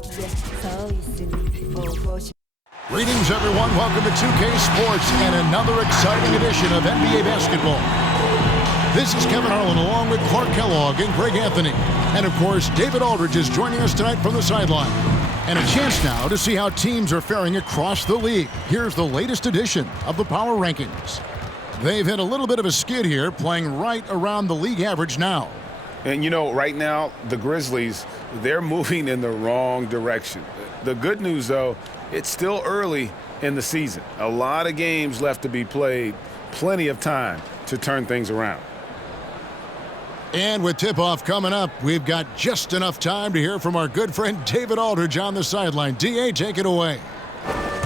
Greetings, everyone. Welcome to 2K Sports and another exciting edition of NBA basketball. This is Kevin Harlan along with Clark Kellogg and Greg Anthony. And, of course, David Aldridge is joining us tonight from the sideline. And a chance now to see how teams are faring across the league. Here's the latest edition of the Power Rankings. They've hit a little bit of a skid here, playing right around the league average now. And, you know, right now, the Grizzlies, they're moving in the wrong direction. The good news, though, it's still early in the season. A lot of games left to be played, plenty of time to turn things around. And with tip-off coming up, we've got just enough time to hear from our good friend David Aldridge on the sideline. D.A., take it away.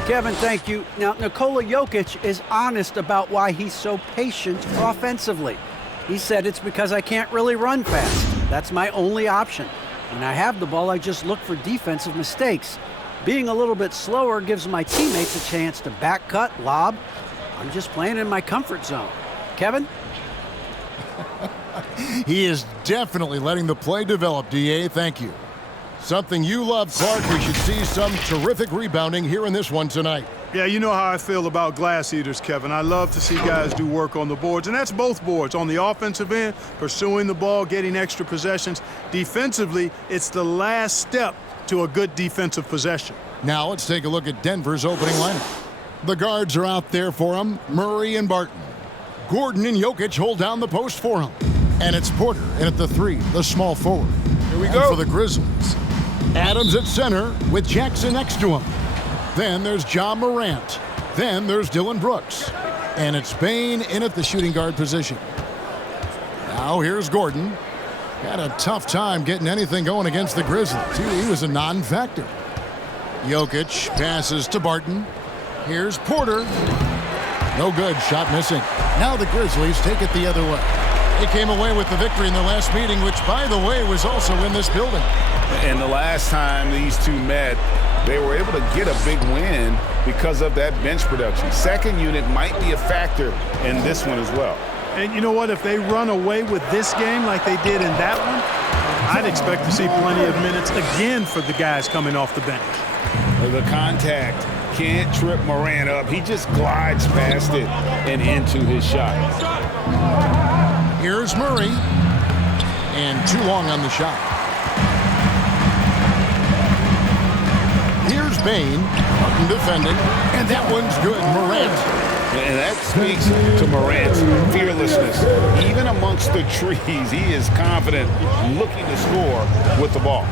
Kevin, thank you. Now, Nikola Jokic is honest about why he's so patient offensively. He said it's because I can't really run fast. That's my only option. When I have the ball, I just look for defensive mistakes. Being a little bit slower gives my teammates a chance to back cut, lob. I'm just playing in my comfort zone. Kevin? He is definitely letting the play develop, D.A. Thank you. Something you love, Clark. We should see some terrific rebounding here in this one tonight. Yeah, you know how I feel about glass eaters, Kevin. I love to see guys do work on the boards, and that's both boards. On the offensive end, pursuing the ball, getting extra possessions. Defensively, it's the last step to a good defensive possession. Now let's take a look at Denver's opening lineup. The guards are out there for him, Murray and Barton. Gordon and Jokic hold down the post for him. And it's Porter in at the three, the small forward. Here we and go. For the Grizzlies, Adams at center with Jackson next to him. Then there's Ja Morant. Then there's Dylan Brooks. And it's Bane in at the shooting guard position. Now here's Gordon. Had a tough time getting anything going against the Grizzlies. He was a non-factor. Jokic passes to Barton. Here's Porter. No good. Shot missing. Now the Grizzlies take it the other way. They came away with the victory in their last meeting, which, by the way, was also in this building. And the last time these two met, they were able to get a big win because of that bench production. Second unit might be a factor in this one as well. And you know what? If they run away with this game like they did in that one, I'd expect to see plenty of minutes again for the guys coming off the bench. The contact can't trip Morant up. He just glides past it and into his shot. Here's Murray. And too long on the shot. Here's Bane. Martin defending. And that one's good. Morant. And that speaks to Morant's fearlessness. Even amongst the trees, he is confident, looking to score with the ball.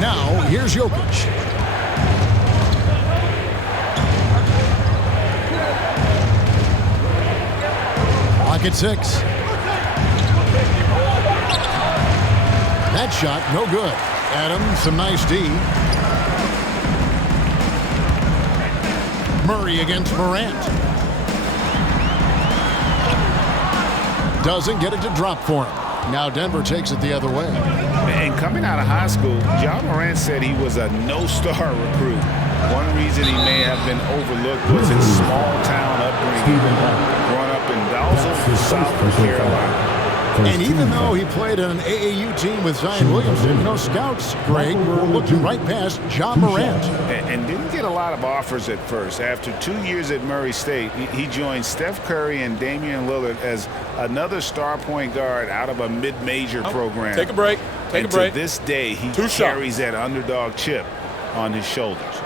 Now, here's Jokic. Clock at 6. That shot, no good. Adams, some nice D. Murray against Morant. Doesn't get it to drop for him. Now Denver takes it the other way. And coming out of high school, Ja Morant said he was a no-star recruit. One reason he may have been overlooked was his small-town upbringing. Growing up in Dallas, South Carolina. And even though he played on an AAU team with Zion Williamson, you know, scouts, Greg, were looking right past Ja Morant. And didn't get a lot of offers at first. After 2 years at Murray State, he joined Steph Curry and Damian Lillard as another star point guard out of a mid-major program. Take a break. Take a break. To this day, he carries that underdog chip on his shoulders.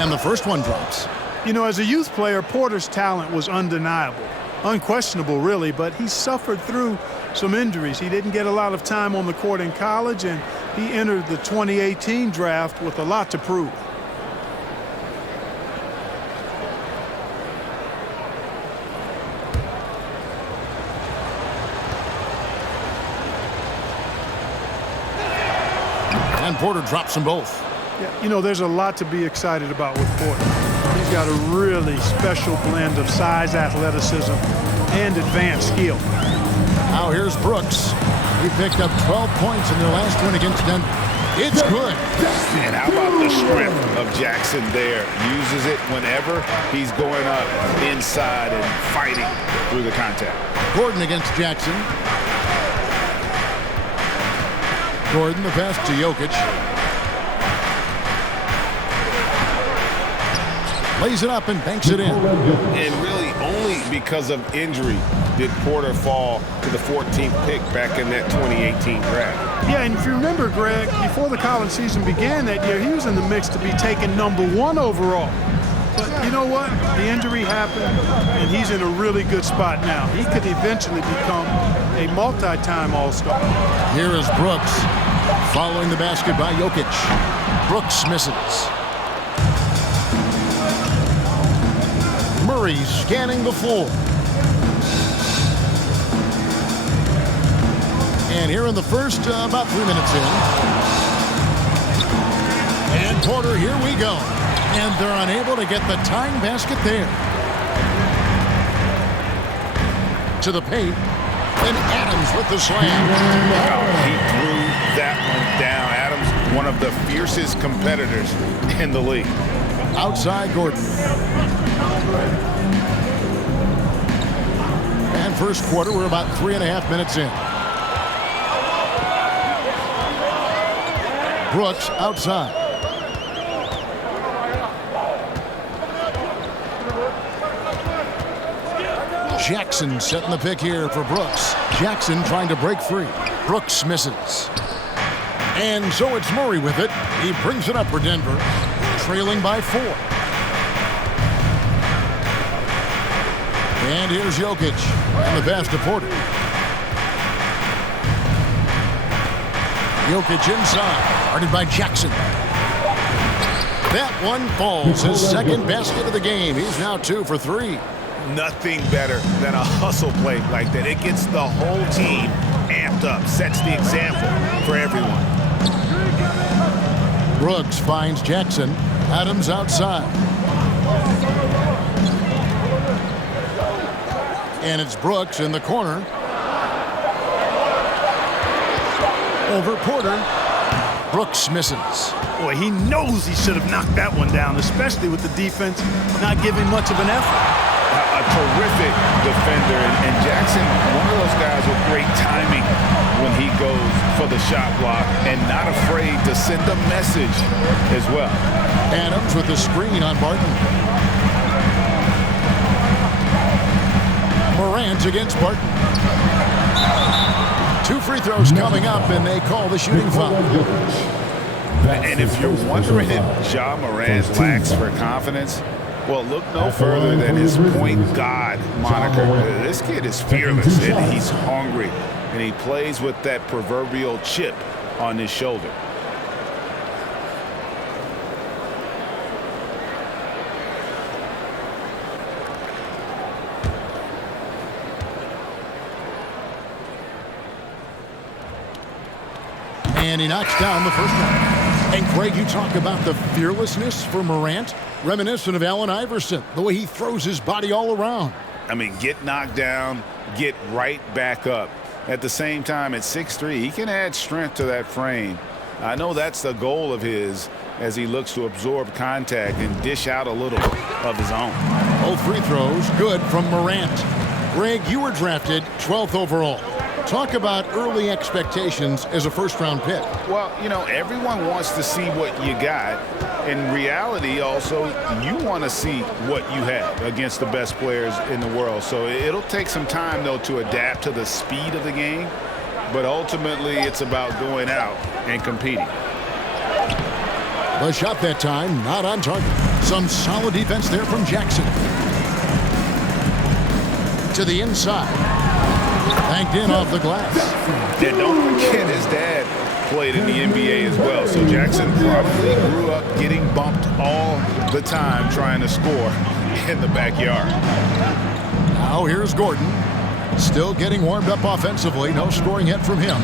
And the first one drops. You know, as a youth player, Porter's talent was undeniable. Unquestionable, really, but he suffered through some injuries. He didn't get a lot of time on the court in college, and he entered the 2018 draft with a lot to prove. And Porter drops them both. Yeah, you know, there's a lot to be excited about with Porter. He's got a really special blend of size, athleticism, and advanced skill. Now here's Brooks. He picked up 12 points in their last win against Denver. It's good. And how about the strength of Jackson there? Uses it whenever he's going up inside and fighting through the contact. Gordon against Jackson. Gordon, the pass to Jokic. Lays it up and banks it in. And really only because of injury did Porter fall to the 14th pick back in that 2018 draft. Yeah, and if you remember, Greg, before the college season began that year, he was in the mix to be taken #1 overall. But you know what? The injury happened, and he's in a really good spot now. He could eventually become a multi-time All-Star. Here is Brooks following the basket by Jokic. Brooks misses. Murray scanning the floor. And here in the first, about 3 minutes in. And Porter, here we go. And they're unable to get the tying basket there. To the paint. And Adams with the slam. Oh, he threw that one down. Adams, one of the fiercest competitors in the league. Outside Gordon. And first quarter, we're about 3.5 minutes in. Brooks outside. Jackson setting the pick here for Brooks. Jackson trying to break free. Brooks misses. And so it's Murray with it. He brings it up for Denver, trailing by 4. And here's Jokic and the pass to Porter. Jokic inside, guarded by Jackson. That one falls, his second basket of the game. He's now 2 for 3. Nothing better than a hustle play like that. It gets the whole team amped up, sets the example for everyone. Brooks finds Jackson. Adams outside. And it's Brooks in the corner. Over Porter. Brooks misses. Boy, he knows he should have knocked that one down, especially with the defense not giving much of an effort. A terrific defender, and Jackson, one of those guys with great timing when he goes for the shot block and not afraid to send a message as well. Adams with the screen on Barton. Morant against Barton. 2 free throws coming up, and they call the shooting foul. And if you're wondering if Ja Morant lacks for confidence, well, look no further than his point guard moniker. This kid is fearless, and he's hungry, and he plays with that proverbial chip on his shoulder. And he knocks down the first one. And Greg, you talk about the fearlessness for Morant, reminiscent of Allen Iverson, the way he throws his body all around. I mean, get knocked down, get right back up. At the same time, at 6'3", he can add strength to that frame. I know that's the goal of his as he looks to absorb contact and dish out a little of his own. Both free throws good from Morant. Greg, you were drafted 12th overall. Talk about early expectations as a first-round pick. Well, you know, everyone wants to see what you got. In reality, also, you want to see what you have against the best players in the world. So it'll take some time, though, to adapt to the speed of the game. But ultimately, it's about going out and competing. The shot that time, not on target. Some solid defense there from Jackson. To the inside. Banked in off the glass. Yeah, don't forget his dad played in the NBA as well. So Jackson probably grew up getting bumped all the time trying to score in the backyard. Now here's Gordon. Still getting warmed up offensively. No scoring yet from him.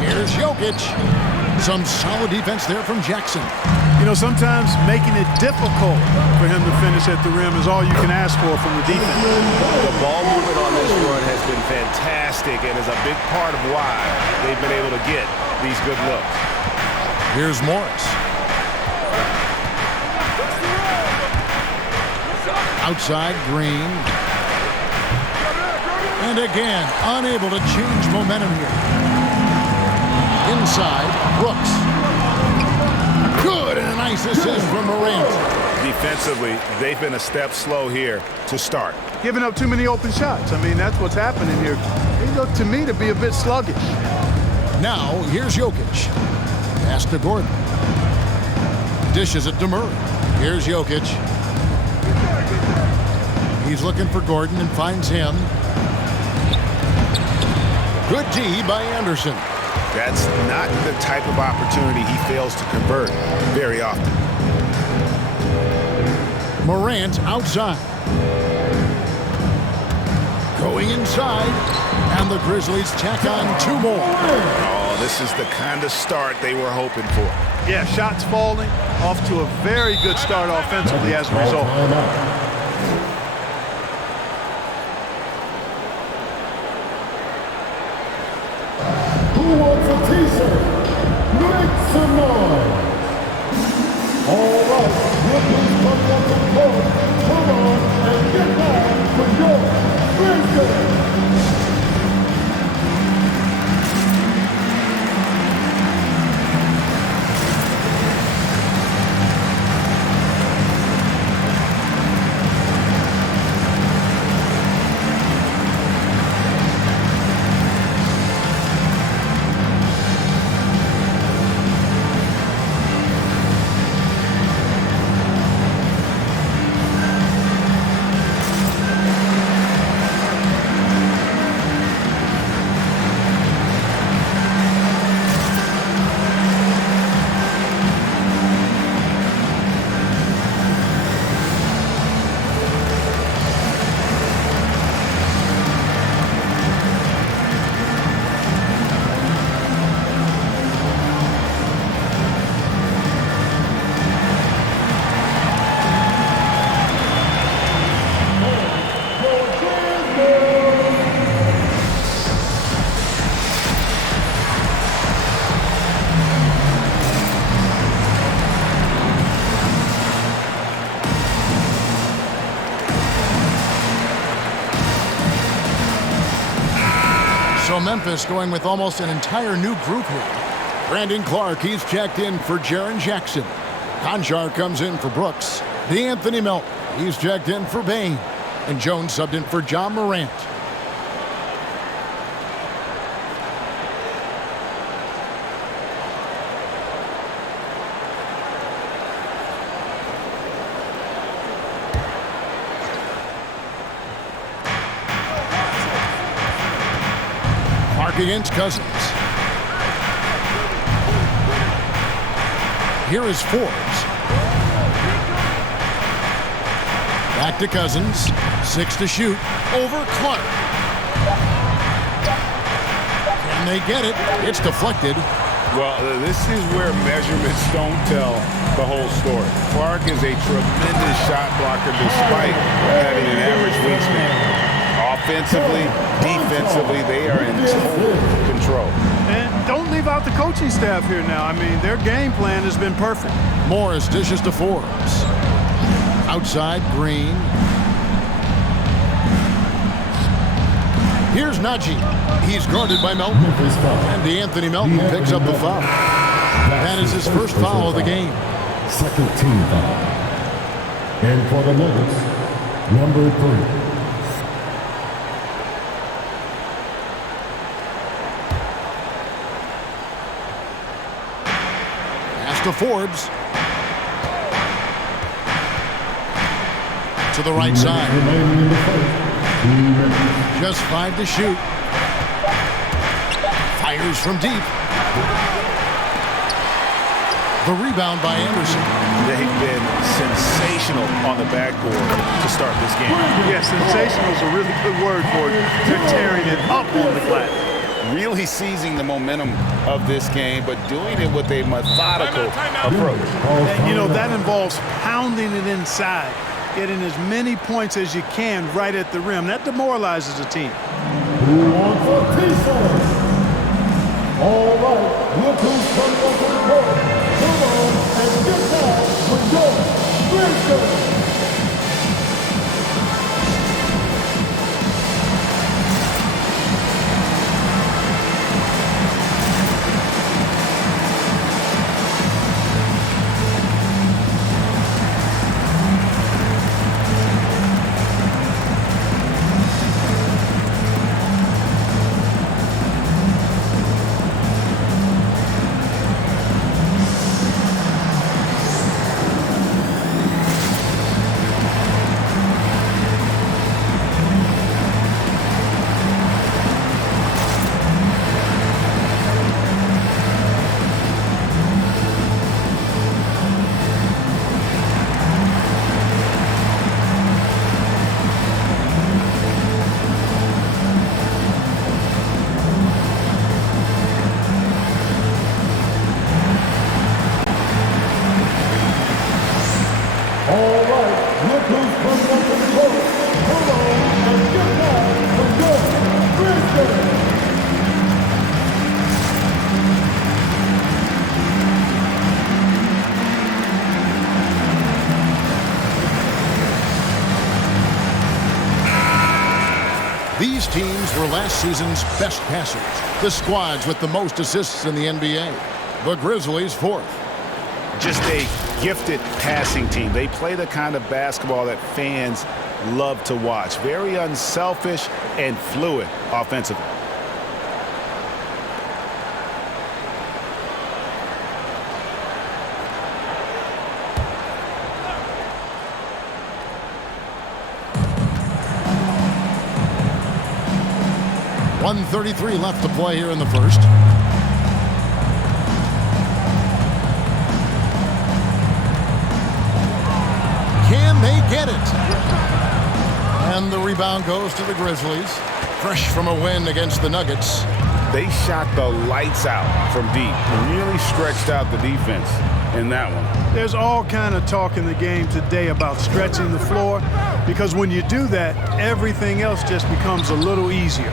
Here's Jokic. Some solid defense there from Jackson. You know, sometimes making it difficult for him to finish at the rim is all you can ask for from the defense. The ball movement on this run has been fantastic and is a big part of why they've been able to get these good looks. Here's Morris. Outside Green. And again, unable to change momentum here. Inside, Brooks. Good, and a nice assist from Morant. Defensively, they've been a step slow here to start. Giving up too many open shots. I mean, that's what's happening here. They look to me to be a bit sluggish. Now, here's Jokic. Pass to Gordon. Dishes it to Murray. Here's Jokic. He's looking for Gordon and finds him. Good D by Anderson. That's not the type of opportunity he fails to convert very often. Morant outside. Going inside. And the Grizzlies tack on 2 more. Oh, this is the kind of start they were hoping for. Yeah, shots falling. Off to a very good start offensively as a result. Who wants a t-shirt? Make some noise. All right, we'll please come down to the court. Come on and get down for your Grizzlies. So Memphis going with almost an entire new group here. Brandon Clark, he's checked in for Jaren Jackson. Conchar comes in for Brooks. DeAnthony Melton, he's checked in for Bane. And Jones subbed in for John Morant. Against Cousins. Here is Forbes. Back to Cousins. 6 to shoot. Over Clark. Can they get it? It's deflected. Well, this is where measurements don't tell the whole story. Clark is a tremendous shot blocker despite having an average wingspan. Offensively, defensively, they are in total control. And don't leave out the coaching staff here now. I mean, their game plan has been perfect. Morris dishes to Forbes. Outside, Green. Here's Najee. He's guarded by Melton. And DeAnthony Melton picks up the foul. That is his first foul of the game. Second team foul. And for the Nuggets, number 3. To Forbes. To the right side. Just 5 to shoot. Fires from deep. The rebound by Anderson. They've been sensational on the backboard to start this game. Yes, sensational is a really good word for it. They're tearing it up on the glass. Really seizing the momentum of this game, but doing it with a methodical approach. And, you know, that involves pounding it inside, getting as many points as you can right at the rim. That demoralizes a team. Who wants a t-shirt? All right, look who's coming up to the court. Come on and get down for your Grizzlies. teams were last season's best passers, the squads with the most assists in the NBA. The Grizzlies fourth. Just a gifted passing team. They play the kind of basketball that fans love to watch. Very unselfish and fluid offensively. .133 left to play here in the first. Can they get it? And the rebound goes to the Grizzlies. Fresh from a win against the Nuggets. They shot the lights out from deep. Really stretched out the defense in that one. There's all kind of talk in the game today about stretching the floor, because when you do that, everything else just becomes a little easier.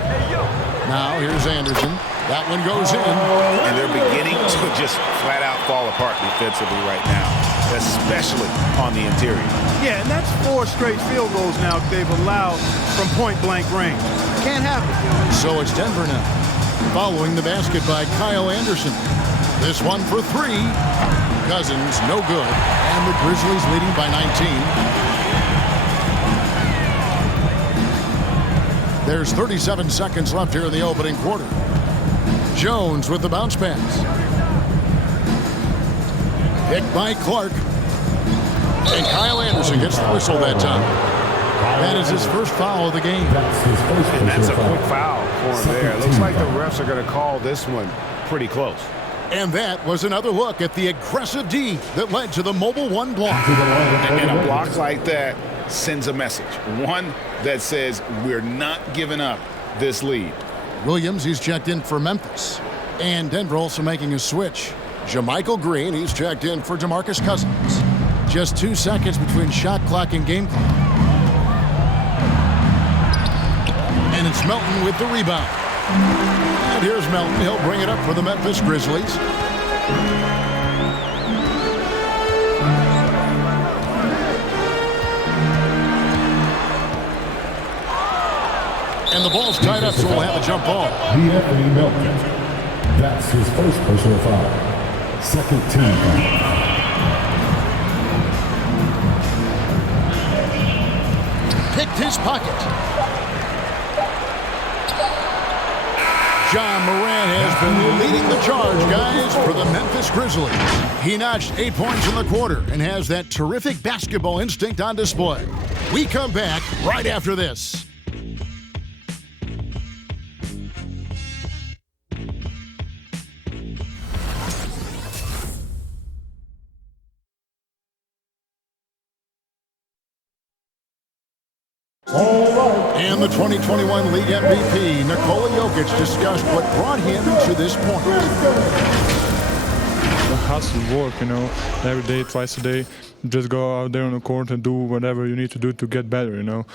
Now here's Anderson. That one goes in. And they're beginning to just flat out fall apart defensively right now, especially on the interior. Yeah, and that's 4 straight field goals now they've allowed from point-blank range. Can't happen. So it's Denver now, following the basket by Kyle Anderson. This one for 3. Cousins, no good. And the Grizzlies leading by 19. There's 37 seconds left here in the opening quarter. Jones with the bounce pass. Picked by Clark. And Kyle Anderson gets the whistle that time. That is his first foul of the game. And that's a quick foul for him there. It looks like the refs are going to call this one pretty close. And that was another look at the aggressive D that led to the mobile 1 block. And a block like that sends a message. One that says we're not giving up this lead. Williams, he's checked in for Memphis. And Denver also making a switch. JaMychal Green, he's checked in for DeMarcus Cousins. Just 2 seconds between shot clock and game clock. And it's Melton with the rebound. And here's Melton. He'll bring it up for the Memphis Grizzlies. And the ball's tied up, so we'll have a jump ball. Anthony Melton. That's his first personal foul. Second team foul. Picked his pocket. Ja Morant has been leading the charge, guys, for the Memphis Grizzlies. He notched 8 points in the quarter and has that terrific basketball instinct on display. We come back right after this. And the 2021 League MVP, Nikola Jokic, discussed what brought him to this point. The hustle work, every day, twice a day. Just go out there on the court and do whatever you need to do to get better, and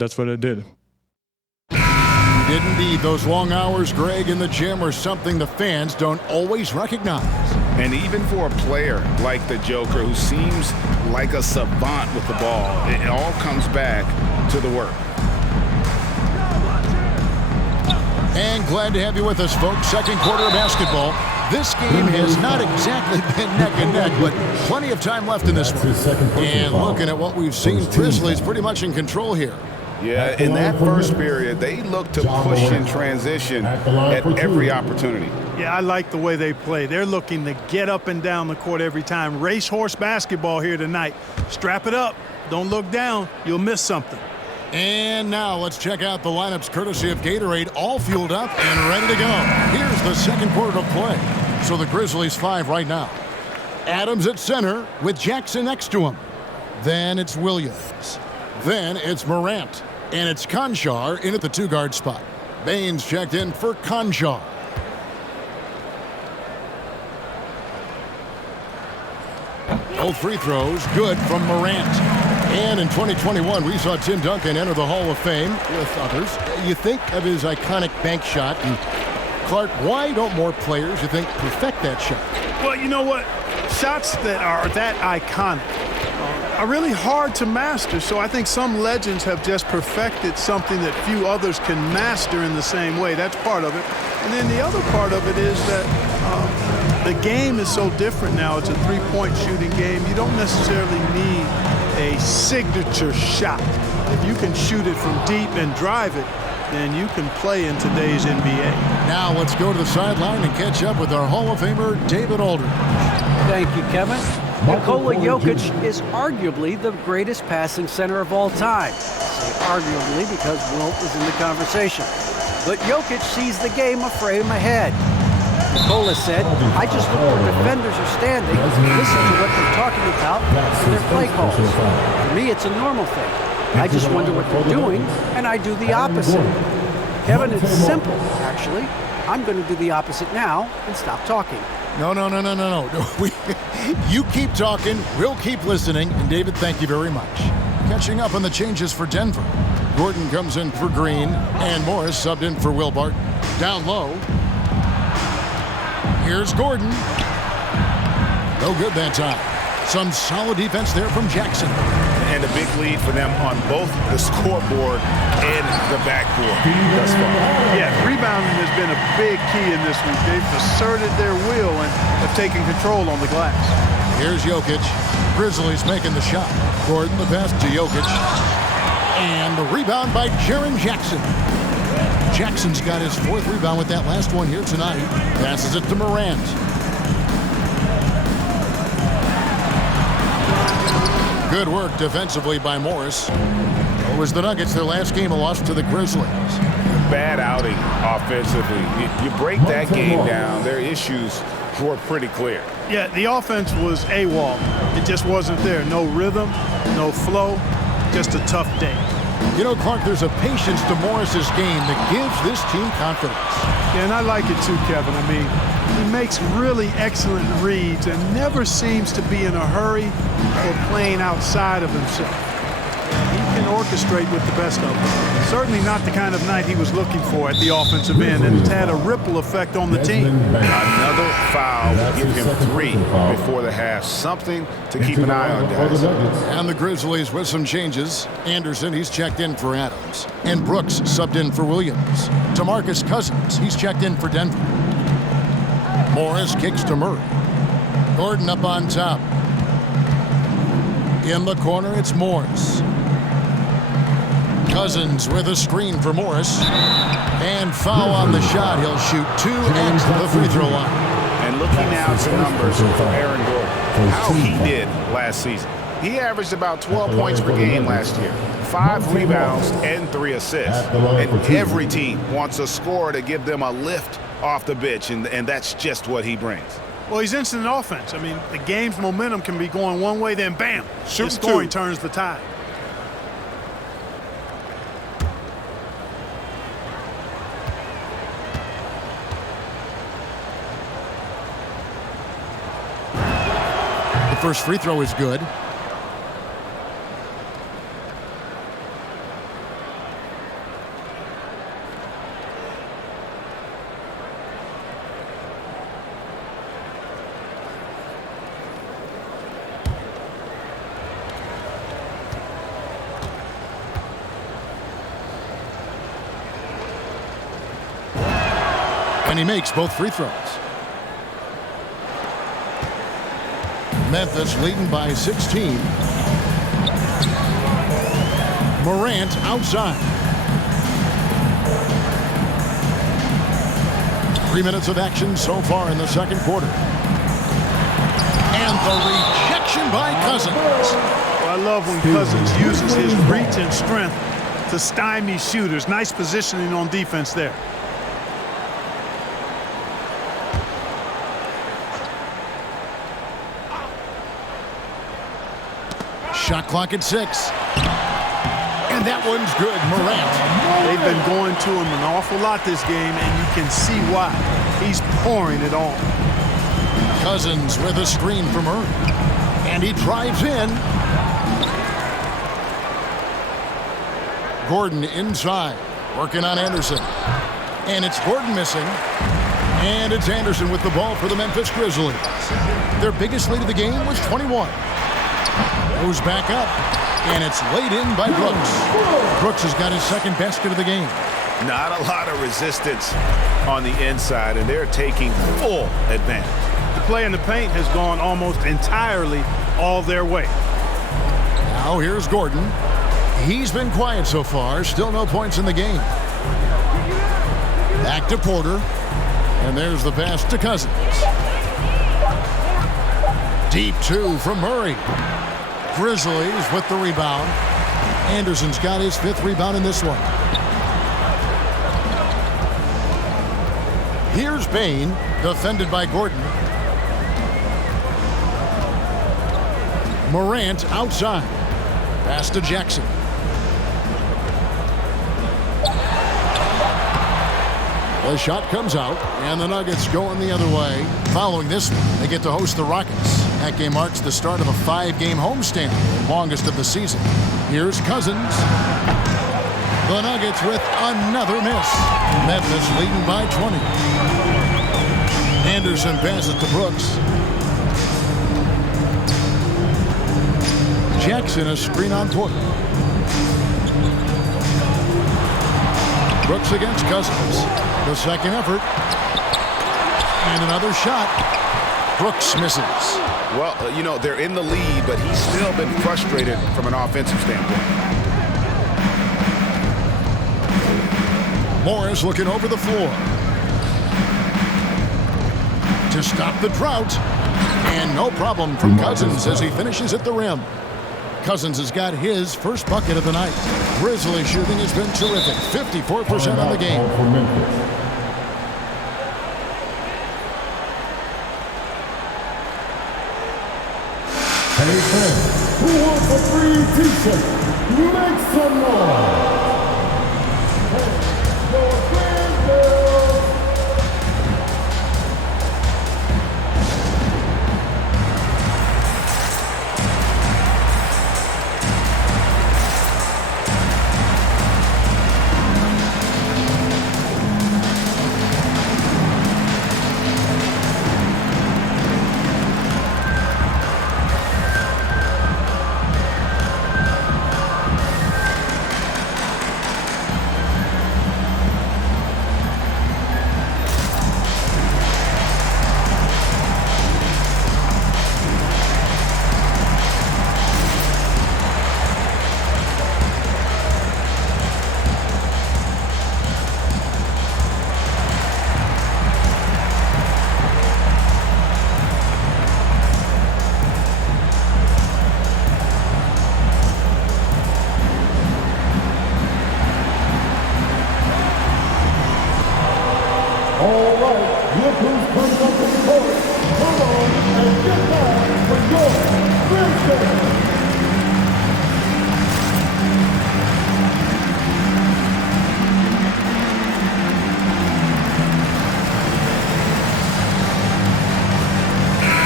that's what I did. He did indeed. Those long hours, Greg, in the gym are something the fans don't always recognize. And even for a player like the Joker, who seems like a savant with the ball, it all comes back to the work. And glad to have you with us, folks. Second quarter of basketball. This game has not exactly been neck and neck, but plenty of time left in this one. And looking at what we've seen, Grizzlies pretty much in control here. Yeah, in that first period, they looked to push in transition at every opportunity. Yeah, I like the way they play. They're looking to get up and down the court every time. Racehorse basketball here tonight. Strap it up. Don't look down. You'll miss something. And now let's check out the lineups courtesy of Gatorade, all fueled up and ready to go. Here's the second quarter of play. So the Grizzlies 5 right now. Adams at center with Jackson next to him. Then it's Williams. Then it's Morant. And it's Conchar in at the 2-guard spot. Baines checked in for Conchar. Both free throws good from Morant. And in 2021, we saw Tim Duncan enter the Hall of Fame with others. You think of his iconic bank shot. And Clark, why don't more players, you think, perfect that shot? Well, you know what? Shots that are that iconic are really hard to master. So I think some legends have just perfected something that few others can master in the same way. That's part of it. And then the other part of it is that the game is so different now. It's a three-point shooting game. You don't necessarily need a signature shot. If you can shoot it from deep and drive it, then you can play in today's NBA. Now let's go to the sideline and catch up with our Hall of Famer, David Aldridge. Thank you, Kevin. Nikola Jokic is arguably the greatest passing center of all time. I say arguably because Wilt is in the conversation. But Jokic sees the game a frame ahead. Nikola said, I just look where defenders are standing, listen to what they're talking about, and their play calls. For me, it's a normal thing. I just wonder what they're doing, and I do the opposite. Kevin, it's simple, actually. I'm going to do the opposite now and stop talking. No. You keep talking, we'll keep listening, and David, thank you very much. Catching up on the changes for Denver. Gordon comes in for Green, and Morris subbed in for Wilbart. Down low. Here's Gordon. No good that time. Some solid defense there from Jackson. And a big lead for them on both the scoreboard and the backboard thus far. Yeah, rebounding has been a big key in this week. They've asserted their will and have taken control on the glass. Here's Jokic. Grizzlies making the shot. Gordon the pass to Jokic. And the rebound by Jaren Jackson. Jackson's got his fourth rebound with that last one here tonight. Passes it to Morant. Good work defensively by Morris. It was the Nuggets, their last game, a loss to the Grizzlies. Bad outing offensively. You break that game down, their issues were pretty clear. Yeah, the offense was AWOL. It just wasn't there. No rhythm, no flow, just a tough day. You know, Clark, there's a patience to Morris's game that gives this team confidence. Yeah, and I like it too, Kevin. I mean, he makes really excellent reads and never seems to be in a hurry or playing outside of himself. He can orchestrate with the best of them. Certainly not the kind of night he was looking for at the offensive end, and it's had a ripple effect on the team. Another foul will give him 3 before the half. Something to keep an eye on, guys. And the Grizzlies with some changes. Anderson, he's checked in for Adams. And Brooks subbed in for Williams. DeMarcus Cousins, he's checked in for Denver. Morris kicks to Murray. Gordon up on top. In the corner, it's Morris. Cousins with a screen for Morris. And foul on the shot. He'll shoot 2 at the free throw line. And looking now at the numbers for Aaron Gordon, how he did last season. He averaged about 12 points per game last year, 5 rebounds and 3 assists. And every team wants a scorer to give them a lift off the bench, and that's just what he brings. Well, he's instant offense. I mean, the game's momentum can be going one way, then bam, the scoring turns the tide. The first free throw is good. And he makes both free throws. Memphis leading by 16. Morant outside. 3 minutes of action so far in the second quarter. And the rejection by Cousins. Well, I love when Cousins uses his reach and strength to stymie shooters. Nice positioning on defense there. Shot clock at 6. And that one's good, Morant. They've been going to him an awful lot this game, and you can see why. He's pouring it on. Cousins with a screen from Murray. And he drives in. Gordon inside, working on Anderson. And it's Gordon missing. And it's Anderson with the ball for the Memphis Grizzlies. Their biggest lead of the game was 21. Goes back up, and it's laid in by Brooks. Brooks has got his second basket of the game. Not a lot of resistance on the inside, and they're taking full advantage. The play in the paint has gone almost entirely all their way. Now here's Gordon. He's been quiet so far. Still no points in the game. Back to Porter. And there's the pass to Cousins. Deep two from Murray. Grizzlies with the rebound. Anderson's got his 5th rebound in this one. Here's Bain, defended by Gordon. Morant outside. Pass to Jackson. The shot comes out, and the Nuggets going the other way. Following this one, they get to host the Rockets. That game marks the start of a 5-game homestand, the longest of the season. Here's Cousins. The Nuggets with another miss. Memphis leading by 20. Anderson passes to Brooks. Jackson a screen on Porter. Brooks against Cousins. The second effort. And another shot. Brooks misses. Well, you know, they're in the lead, but he's still been frustrated from an offensive standpoint. Morris looking over the floor. To stop the drought. And no problem from Cousins as he finishes at the rim. Cousins has got his first bucket of the night. Grizzly shooting has been terrific. 54% on the game. Hey fans, who wants a free t-shirt? Make some noise! Hey, your friends, girls! All right, look who's coming up to the court. Come on and get back for your Thursday.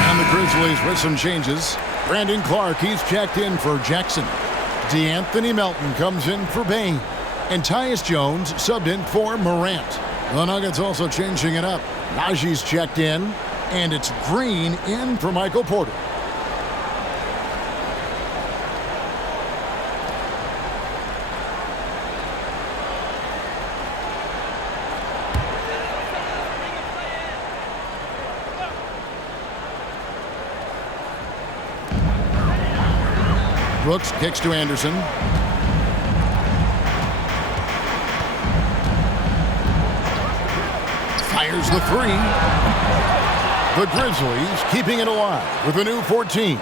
And the Grizzlies with some changes. Brandon Clark, he's checked in for Jackson. DeAnthony Melton comes in for Bain. And Tyus Jones subbed in for Morant. The Nuggets also changing it up. Najee's checked in, and it's Green in for Michael Porter. Brooks kicks to Anderson. Fires the three. The Grizzlies keeping it alive with a new 14.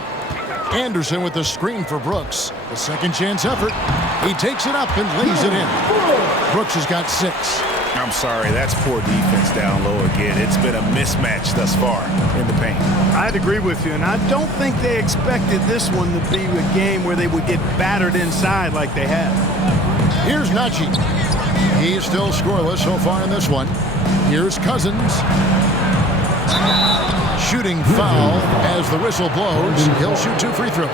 Anderson with the screen for Brooks. The second chance effort. He takes it up and lays it in. Brooks has got 6. I'm sorry, that's poor defense down low again. It's been a mismatch thus far in the paint. I'd agree with you, and I don't think they expected this one to be a game where they would get battered inside like they have. Here's Najee. He's still scoreless so far in this one. Here's Cousins. Shooting foul as the whistle blows. He'll shoot 2 free throws.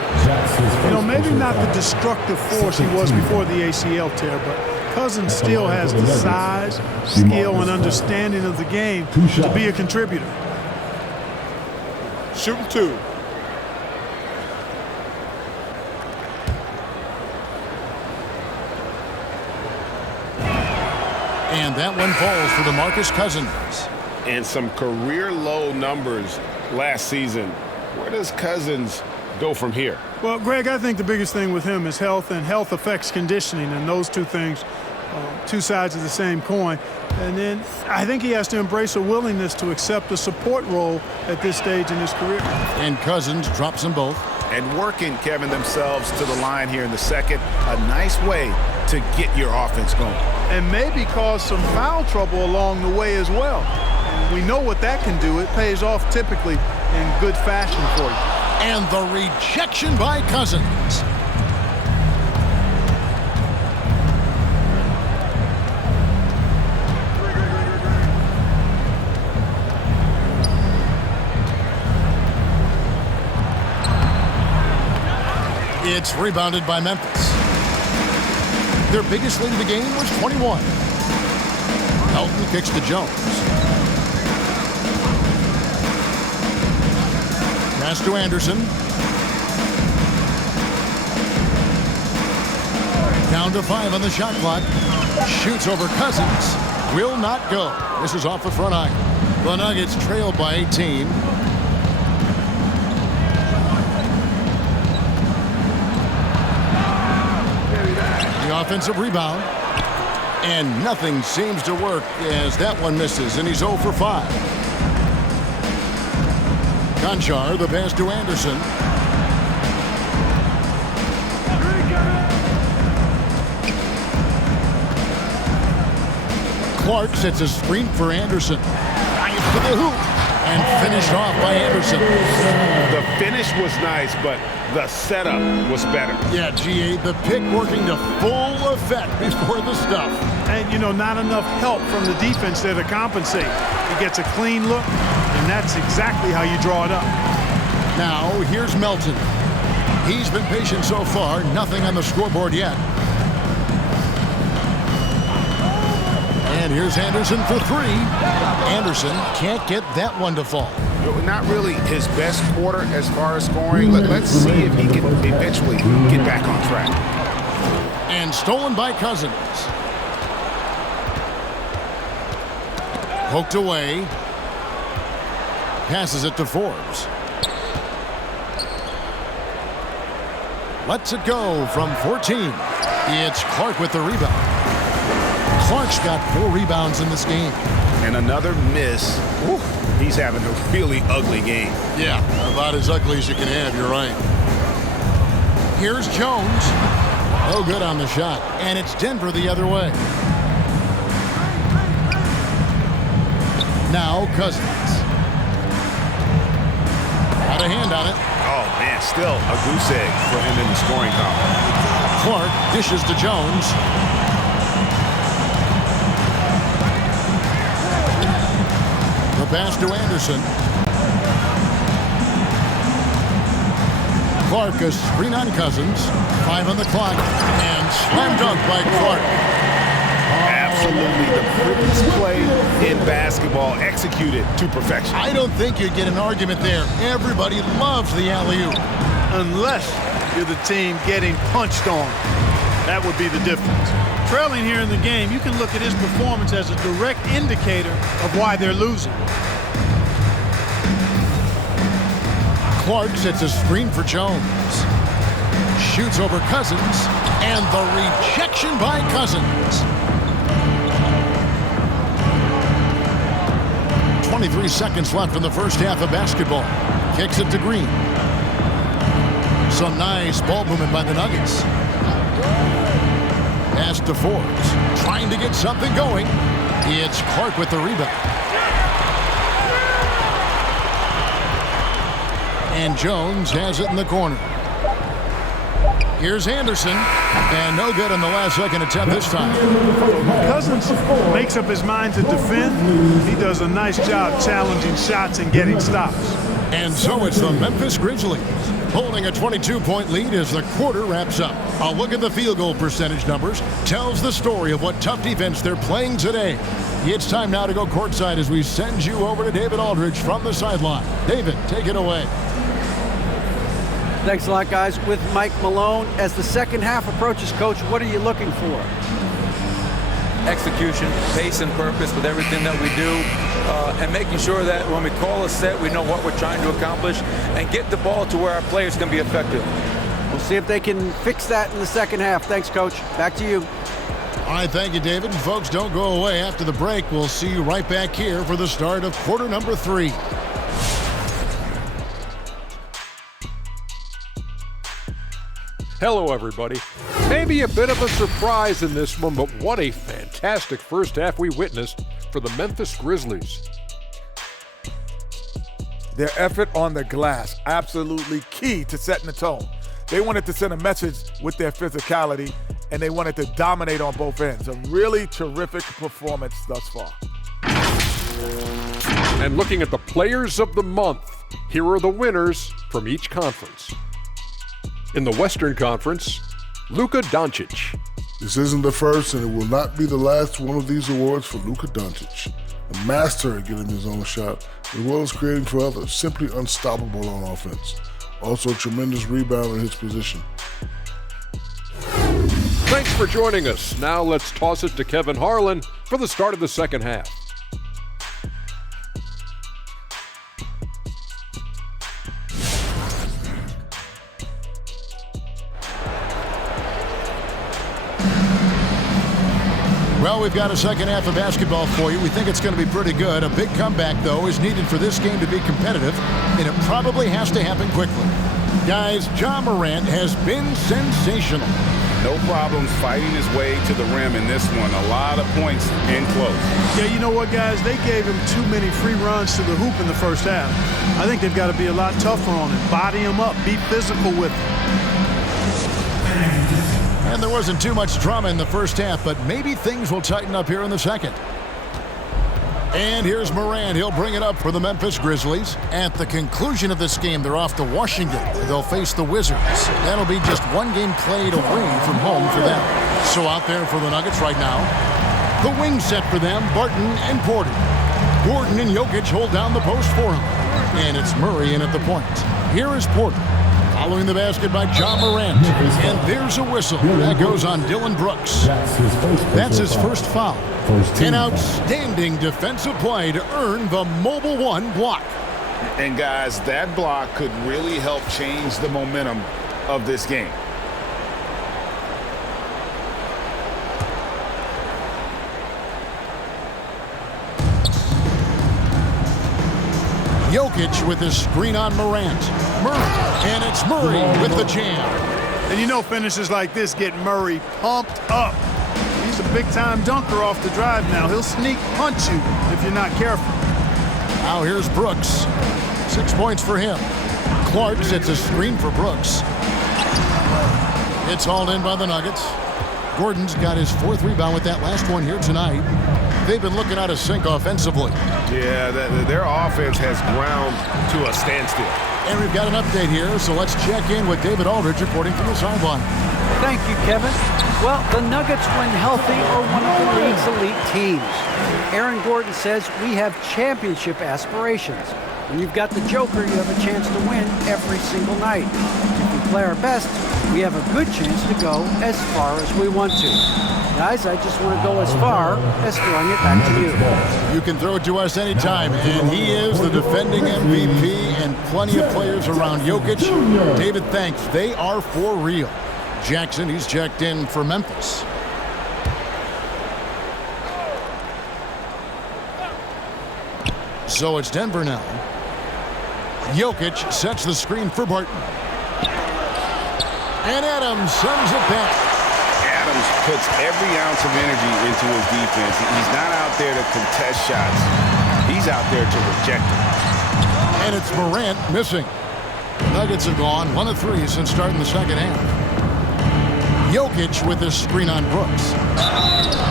You know, maybe not the destructive force he was before the ACL tear, but Cousins still has the size, skill, and understanding of the game to be a contributor. Shooting 2. And that one falls for DeMarcus Cousins. And some career-low numbers last season. Where does Cousins go from here? Well, Greg, I think the biggest thing with him is health, and health affects conditioning, and those two things, two sides of the same coin. And then I think he has to embrace a willingness to accept a support role at this stage in his career. And Cousins drops them both. And working, Kevin, themselves to the line here in the second. A nice way to get your offense going. And maybe cause some foul trouble along the way as well. And we know what that can do. It pays off typically in good fashion for you. And the rejection by Cousins. It's rebounded by Memphis. Their biggest lead of the game was 21. Elton kicks to Jones. Pass to Anderson. Down to 5 on the shot clock. Shoots over Cousins. Will not go. This is off the front iron. The Nuggets trail by 18. The offensive rebound. And nothing seems to work as that one misses, and he's 0 for 5. Conchar, the pass to Anderson. Clark sets a screen for Anderson. Drives to the hoop and finished off by Anderson. The finish was nice, but the setup was better. Yeah, GA, the pick working to full effect before the stuff. And, you know, not enough help from the defense there to compensate. He gets a clean look, and that's exactly how you draw it up. Now, here's Melton. He's been patient so far. Nothing on the scoreboard yet. And here's Anderson for 3. Anderson can't get that one to fall. Not really his best quarter as far as scoring. Let's see if he can eventually get back on track. And stolen by Cousins. Poked away. Passes it to Forbes. Lets it go from 14. It's Clark with the rebound. Clark's got 4 rebounds in this game. And another miss. Whew, he's having a really ugly game. Yeah, about as ugly as you can have, you're right. Here's Jones. No good on the shot. And it's Denver the other way. Now Cousins. Got a hand on it. Oh, man, still a goose egg for him in the scoring column. Clark dishes to Jones. The pass to Anderson. Clark, a screen on Cousins. 5 on the clock. And slam dunk by Clark. Absolutely the prettiest play in basketball, executed to perfection. I don't think you'd get an argument there. Everybody loves the alley-oop. Unless you're the team getting punched on. That would be the difference. Trailing here in the game, you can look at his performance as a direct indicator of why they're losing. Clark sets a screen for Jones. Shoots over Cousins. And the rejection by Cousins. 23 seconds left in the first half of basketball. Kicks it to Green. Some nice ball movement by the Nuggets. Pass to Forbes. Trying to get something going. It's Clark with the rebound. And Jones has it in the corner. Here's Anderson. And no good on the last second attempt this time. Cousins makes up his mind to defend. He does a nice job challenging shots and getting stops. And so it's the Memphis Grizzlies holding a 22-point lead as the quarter wraps up. A look at the field goal percentage numbers tells the story of what tough defense they're playing today. It's time now to go courtside as we send you over to David Aldridge from the sideline. David, take it away. Thanks a lot, guys. With Mike Malone, as the second half approaches, Coach, what are you looking for? execution, pace and purpose with everything that we do, and making sure that when we call a set, we know what we're trying to accomplish and get the ball to where our players can be effective. We'll see if they can fix that in the second half. Thanks, Coach. Back to you. All right, thank you, David. And folks, don't go away. After the break, we'll see you right back here for the start of quarter number 3. Hello, everybody. Maybe a bit of a surprise in this one, but what a fantastic first half we witnessed for the Memphis Grizzlies. Their effort on the glass, absolutely key to setting the tone. They wanted to send a message with their physicality, and they wanted to dominate on both ends. A really terrific performance thus far. And looking at the players of the month, here are the winners from each conference. In the Western Conference, Luka Doncic. This isn't the first, and it will not be the last one of these awards for Luka Doncic. A master at getting his own shot, as well as creating for others. Simply unstoppable on offense. Also a tremendous rebounder in his position. Thanks for joining us. Now let's toss it to Kevin Harlan for the start of the second half. Well, we've got a second half of basketball for you. We think it's going to be pretty good. A big comeback, though, is needed for this game to be competitive, and it probably has to happen quickly. Guys, Ja Morant has been sensational. No problems fighting his way to the rim in this one. A lot of points in close. Yeah, you know what, guys? They gave him too many free runs to the hoop in the first half. I think they've got to be a lot tougher on him. Body him up. Be physical with him. And there wasn't too much drama in the first half, but maybe things will tighten up here in the second. And here's Morant. He'll bring it up for the Memphis Grizzlies. At the conclusion of this game, they're off to Washington, where they'll face the Wizards. That'll be just one game played away from home for them. So out there for the Nuggets right now, the wing set for them, Barton and Porter. Gordon and Jokic hold down the post for him. And it's Murray in at the point. Here is Porter. Following the basket by Ja Morant. And there's a whistle. That goes on Dylan Brooks. That's his first foul. An outstanding defensive play to earn the Mobile One block. And guys, that block could really help change the momentum of this game. Jokic with his screen on Morant. Murray, and it's Murray with the jam. And you know finishes like this get Murray pumped up. He's a big-time dunker off the drive now. He'll sneak punch you if you're not careful. Now here's Brooks. 6 points for him. Clark sets a screen for Brooks. It's hauled in by the Nuggets. Gordon's got his 4th rebound with that last one here tonight. They've been looking out of sync offensively. Yeah, their offense has ground to a standstill. And we've got an update here, so let's check in with David Aldridge reporting from the sideline. Thank you, Kevin. Well, the Nuggets, when healthy, are one of the league's elite teams. Aaron Gordon says we have championship aspirations. When you've got the Joker, you have a chance to win every single night. If we play our best, we have a good chance to go as far as we want to. Guys, I just want to go as far as throwing it back to you. You can throw it to us anytime, and he is the defending MVP and plenty of players around Jokic. David, thanks. They are for real. Jackson, he's checked in for Memphis. So it's Denver now. Jokic sets the screen for Barton. And Adams sends it back. Adams puts every ounce of energy into his defense. He's not out there to contest shots. He's out there to reject them. And it's Morant missing. Nuggets have gone 1 of 3 since starting the second half. Jokic with his screen on Brooks.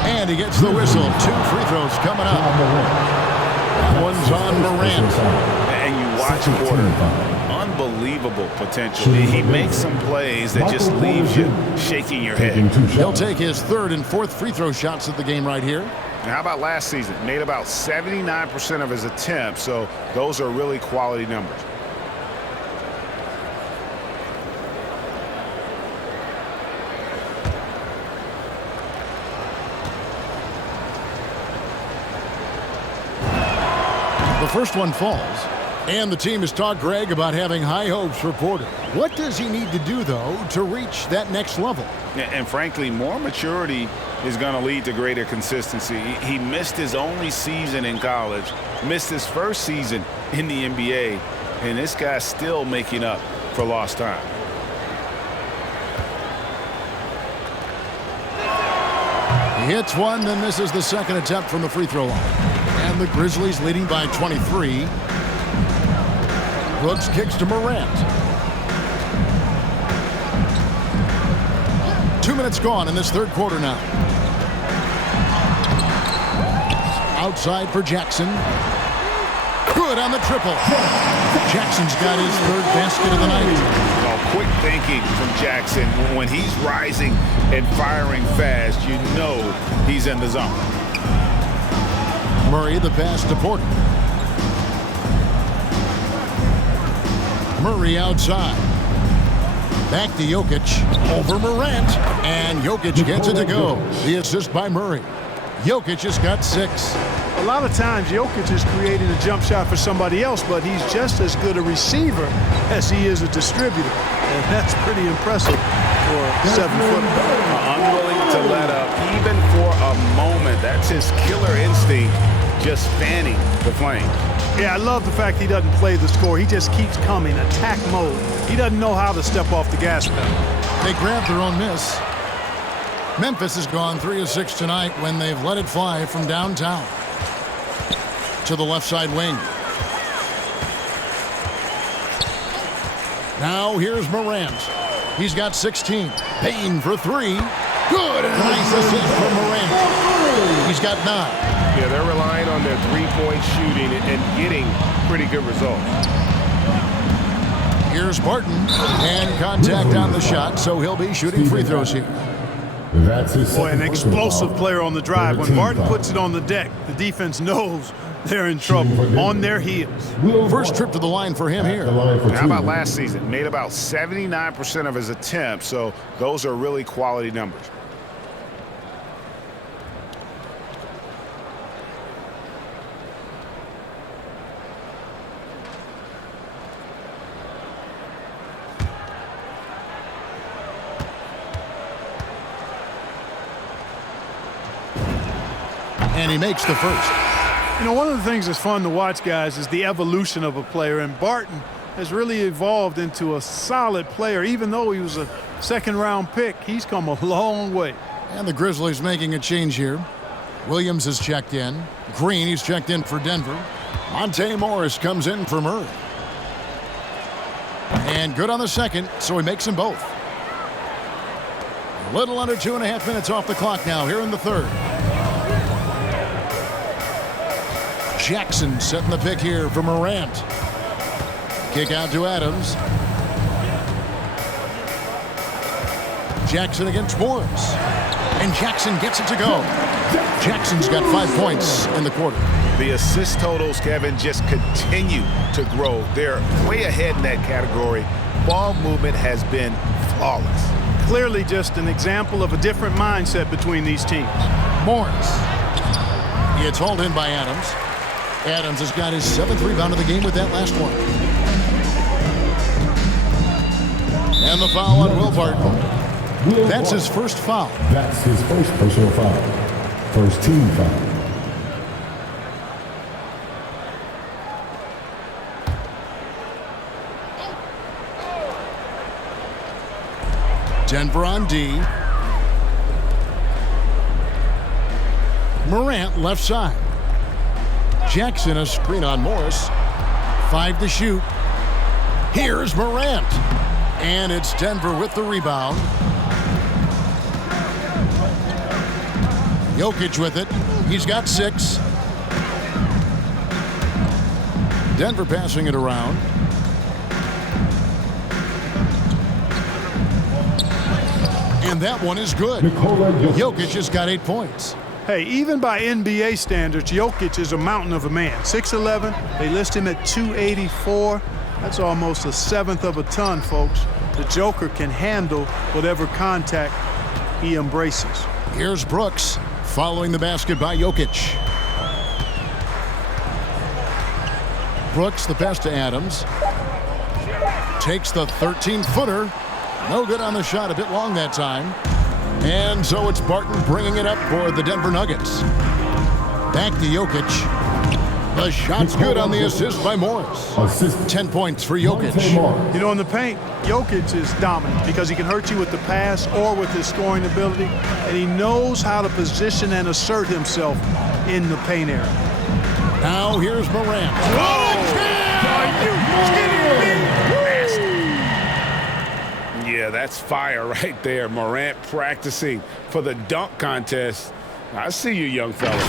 And he gets the whistle. 2 free throws coming up. That one's on Morant. And you watch Porter. Unbelievable potential. He makes some plays that just leaves you shaking your head. He'll take his 3rd and 4th free throw shots of the game right here. Now, how about last season? Made about 79% of his attempts, so those are really quality numbers. The first one falls. And the team has talked Greg about having high hopes for Porter. What does he need to do, though, to reach that next level? And frankly, more maturity is going to lead to greater consistency. He missed his only season in college, missed his first season in the NBA, and this guy's still making up for lost time. He hits one, then misses the second attempt from the free throw line. And the Grizzlies leading by 23. Brooks kicks to Morant. 2 minutes gone in this third quarter now. Outside for Jackson. Good on the triple. Jackson's got his third basket of the night. Oh, quick thinking from Jackson. When he's rising and firing fast, you know he's in the zone. Murray the pass to Porter. Murray outside. Back to Jokic. Over Morant. And Jokic gets it to go. The assist by Murray. Jokic has got 6. A lot of times, Jokic is creating a jump shot for somebody else, but he's just as good a receiver as he is a distributor. And that's pretty impressive for a 7-footer. Unwilling to let up, even for a moment. That's his killer instinct, just fanning the flames. Yeah, I love the fact he doesn't play the score. He just keeps coming, attack mode. He doesn't know how to step off the gas pedal. They grab their own miss. Memphis has gone 3 of 6 tonight when they've let it fly from downtown to the left side wing. Now here's Morant. He's got 16. Payne for 3. Good, and a nice assist from Morant. He's got 9. Yeah, they're relying on their three-point shooting and getting pretty good results. Here's Barton, and contact on the shot, so he'll be shooting free throws here. That's his Boy, an explosive player on the drive. When Barton puts it on the deck, the defense knows they're in trouble, on their heels. First trip to the line for him here. How about last season? Made about 79% of his attempts, so those are really quality numbers. And he makes the first. You know, one of the things that's fun to watch, guys, is the evolution of a player. And Barton has really evolved into a solid player. Even though he was a second-round pick, he's come a long way. And the Grizzlies making a change here. Williams has checked in. Green, he's checked in for Denver. Monte Morris comes in for Murray. And good on the second, so he makes them both. A little under 2.5 minutes off the clock now here in the third. Jackson setting the pick here for Morant. Kick out to Adams. Jackson against Morris. And Jackson gets it to go. Jackson's got 5 points in the quarter. The assist totals, Kevin, just continue to grow. They're way ahead in that category. Ball movement has been flawless. Clearly just an example of a different mindset between these teams. Morris. It's hauled in by Adams. Adams has got his 7th rebound of the game with that last one. And the foul on Will Barton. That's his first foul. That's his first personal foul. First team foul. Denver on D. Morant left side. Jackson a screen on Morris. 5 to shoot. Here's Morant. And it's Denver with the rebound. Jokic with it. He's got 6. Denver passing it around. And that one is good. Jokic has got 8 points. Hey, even by NBA standards, Jokic is a mountain of a man. 6'11", they list him at 284. That's almost 1/7 of a ton, folks. The Joker can handle whatever contact he embraces. Here's Brooks following the basket by Jokic. Brooks, the pass to Adams. Takes the 13-footer. No good on the shot, a bit long that time. And so it's Barton bringing it up for the Denver Nuggets. Back to Jokic. The shot's good on the assist by Morris. 10 points for Jokic. You know, in the paint, Jokic is dominant because he can hurt you with the pass or with his scoring ability, and he knows how to position and assert himself in the paint area. Now here's Morant. Yeah, that's fire right there. Morant practicing for the dunk contest. I see you, young fella.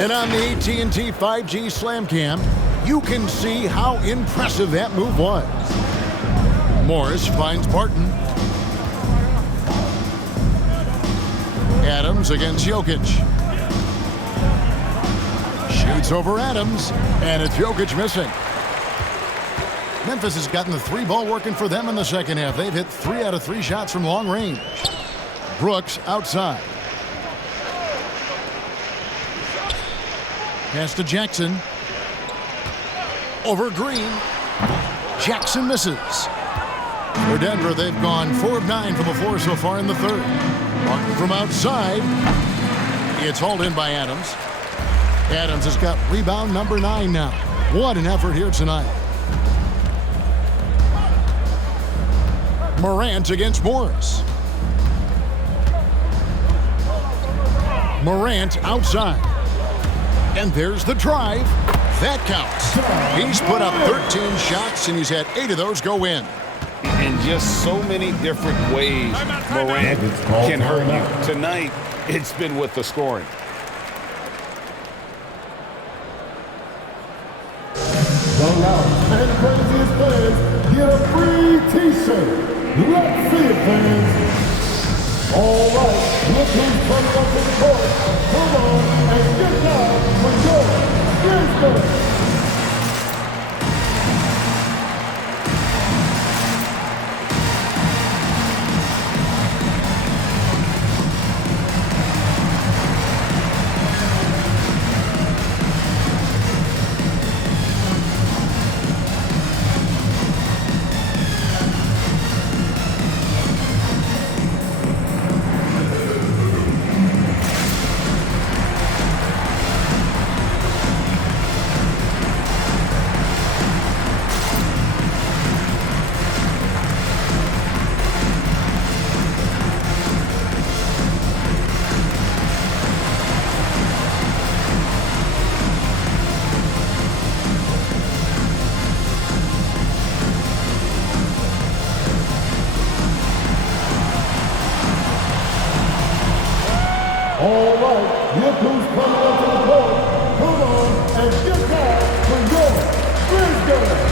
And on the AT&T 5G Slam Cam, you can see how impressive that move was. Morris finds Barton. Adams against Jokic. Shoots over Adams, and it's Jokic missing. Memphis has gotten the 3-ball working for them in the second half. They've hit 3 out of 3 shots from long range. Brooks outside. Pass to Jackson. Over Green. Jackson misses. For Denver, they've gone 4 of 9 from the floor so far in the third. Martin from outside. It's hauled in by Adams. Adams has got rebound number 9 now. What an effort here tonight. Morant against Morris. Morant outside. And there's the drive. That counts. He's put up 13 shots, and he's had 8 of those go in. In just so many different ways, Morant can hurt you. Tonight, it's been with the scoring. The loudest and craziest fans get a free T-shirt. Let's see it, fans. All right, look who's coming up to the court. Come on and get down for your Grizzlies. All right, look who's coming up to the court. Come on and get down for your Grizzlies.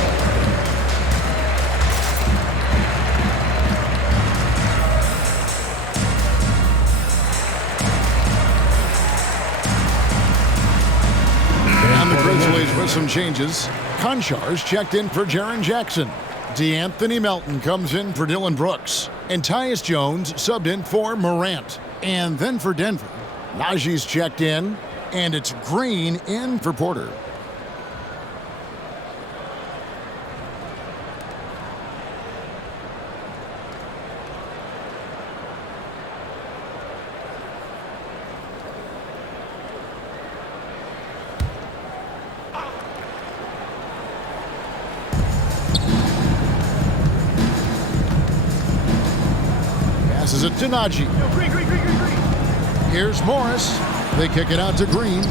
And the Grizzlies with some changes. Konchar's checked in for Jaren Jackson. DeAnthony Melton comes in for Dylan Brooks. And Tyus Jones subbed in for Morant. And then for Denver, Najee's checked in, and it's Green in for Porter. Passes it to Najee. Here's Morris. They kick it out to Green.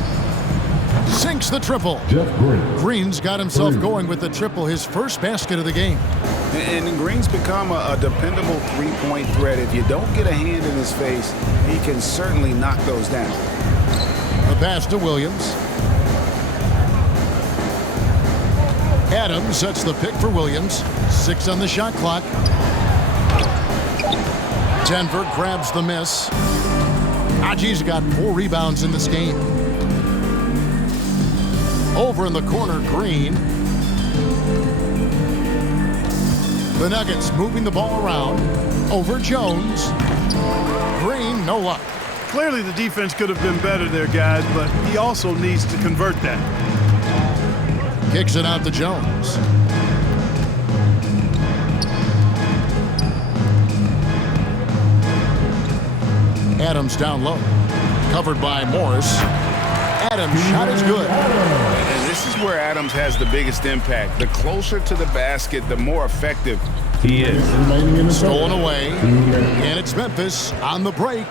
Sinks the triple. Jeff Green. Green's got himself going with the triple, his first basket of the game. And Green's become a dependable three-point threat. If you don't get a hand in his face, he can certainly knock those down. The pass to Williams. Adams sets the pick for Williams. 6 on the shot clock. Denver grabs the miss. Najee's got 4 rebounds in this game. Over in the corner, Green. The Nuggets moving the ball around. Over Jones. Green, no luck. Clearly the defense could have been better there, guys, but he also needs to convert that. Kicks it out to Jones. Adams down low. Covered by Morris. Adams' shot is good. And this is where Adams has the biggest impact. The closer to the basket, the more effective he is. Stolen away. And it's Memphis on the break.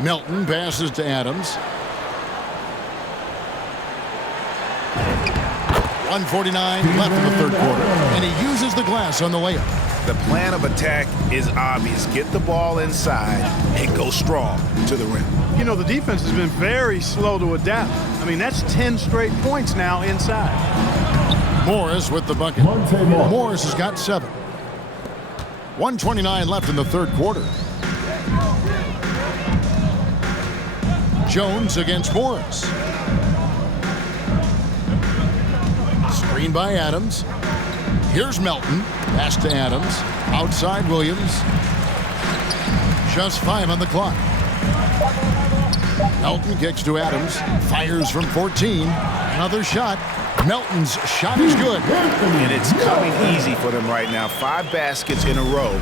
Melton passes to Adams. 1:49 left in the third quarter. And he uses the glass on the layup. The plan of attack is obvious. Get the ball inside and go strong to the rim. You know, the defense has been very slow to adapt. I mean, that's 10 straight points now inside. Morris with the bucket. Morris has got 7. 1:29 left in the third quarter. Jones against Morris. Screen by Adams. Here's Melton. Pass to Adams. Outside Williams. Just 5 on the clock. Melton kicks to Adams. Fires from 14. Another shot. Melton's shot is good. And it's coming easy for them right now. 5 baskets in a row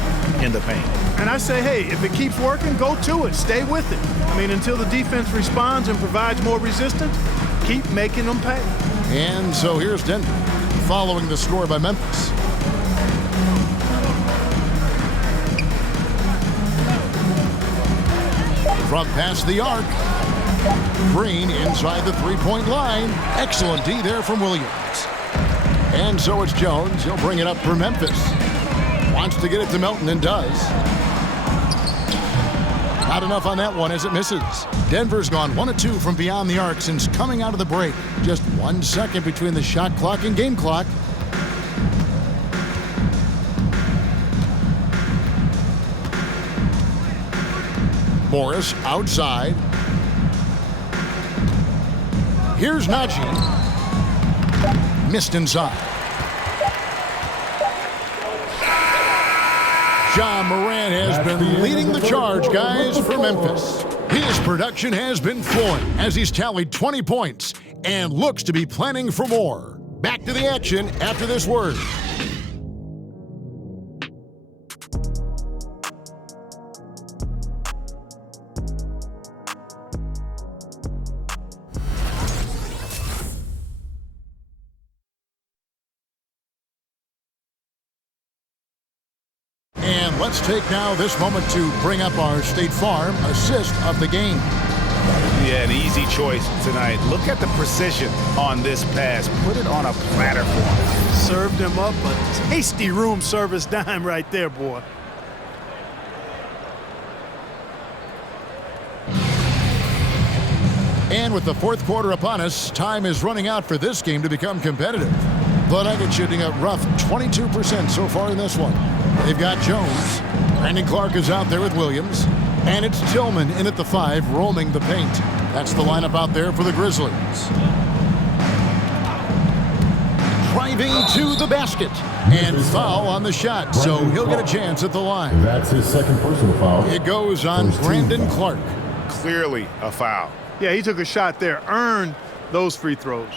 in the paint. And I say, hey, if it keeps working, go to it. Stay with it. I mean, until the defense responds and provides more resistance, keep making them pay. And so here's Denver, following the score by Memphis. From past the arc. Green inside the three-point line. Excellent D there from Williams. And so it's Jones. He'll bring it up for Memphis. Wants to get it to Melton and does. Not enough on that one as it misses. Denver's gone 1 of 2 from beyond the arc since coming out of the break. Just 1 second between the shot clock and game clock. Morris outside. Here's Najee. Missed inside. Ja Morant has been leading the charge, guys, for Memphis. His production has been flowing as he's tallied 20 points and looks to be planning for more. Back to the action after this word. And let's take now this moment to bring up our State Farm assist of the game. Yeah, an easy choice tonight. Look at the precision on this pass. Put it on a platter for him. Served him up a tasty room service dime right there, boy. And with the fourth quarter upon us, time is running out for this game to become competitive. The Nuggets shooting a rough 22% so far in this one. They've got Jones. Brandon Clark is out there with Williams. And it's Tillman in at the 5, roaming the paint. That's the lineup out there for the Grizzlies. Driving to the basket. And foul on the shot, so he'll get a chance at the line. That's his second personal foul. It goes on Brandon Clark. Clearly a foul. Yeah, he took a shot there, earned those free throws.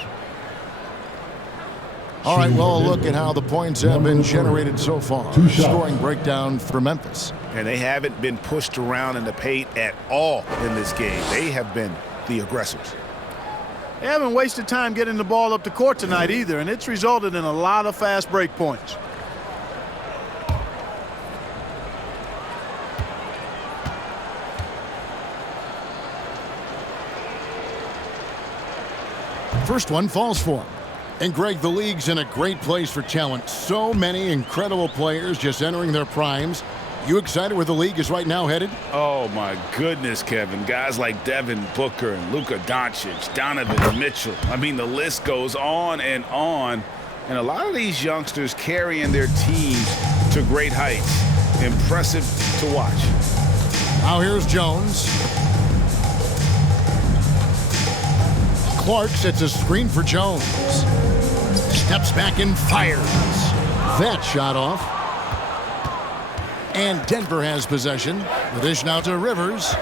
All right, well, a look at how the points have been generated so far. Scoring breakdown for Memphis. And they haven't been pushed around in the paint at all in this game. They have been the aggressors. They haven't wasted time getting the ball up the court tonight either, and it's resulted in a lot of fast break points. First one falls for him. And Greg, the league's in a great place for talent. So many incredible players just entering their primes. You excited where the league is right now headed? Oh, my goodness, Kevin. Guys like Devin Booker and Luka Doncic, Donovan Mitchell. I mean, the list goes on. And a lot of these youngsters carrying their teams to great heights. Impressive to watch. Now here's Jones. Clark sets a screen for Jones. Steps back and fires. That shot off. And Denver has possession. The dish now to Rivers.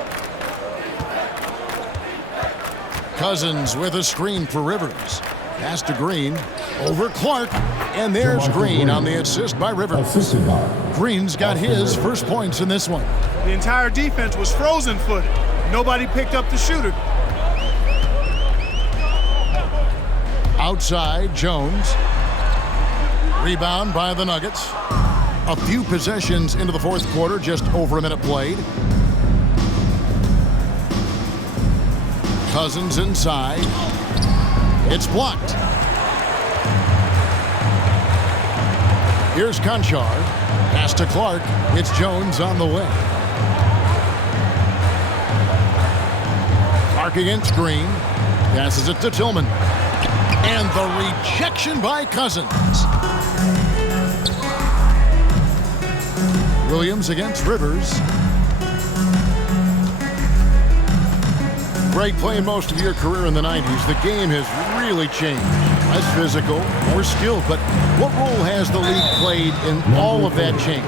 Cousins with a screen for Rivers. Pass to Green. Over Clark. And there's Green on the assist by Rivers. Green's got his first points in this one. The entire defense was frozen-footed. Nobody picked up the shooter. Outside, Jones. Rebound by the Nuggets. A few possessions into the fourth quarter, just over a minute played. Cousins inside. It's blocked. Here's Conchar. Pass to Clark. It's Jones on the wing. Clark against Green. Passes it to Tillman. And the rejection by Cousins. Williams against Rivers. Greg, playing most of your career in the 90s, the game has really changed. Less physical, more skilled, but what role has the league played in all of that change?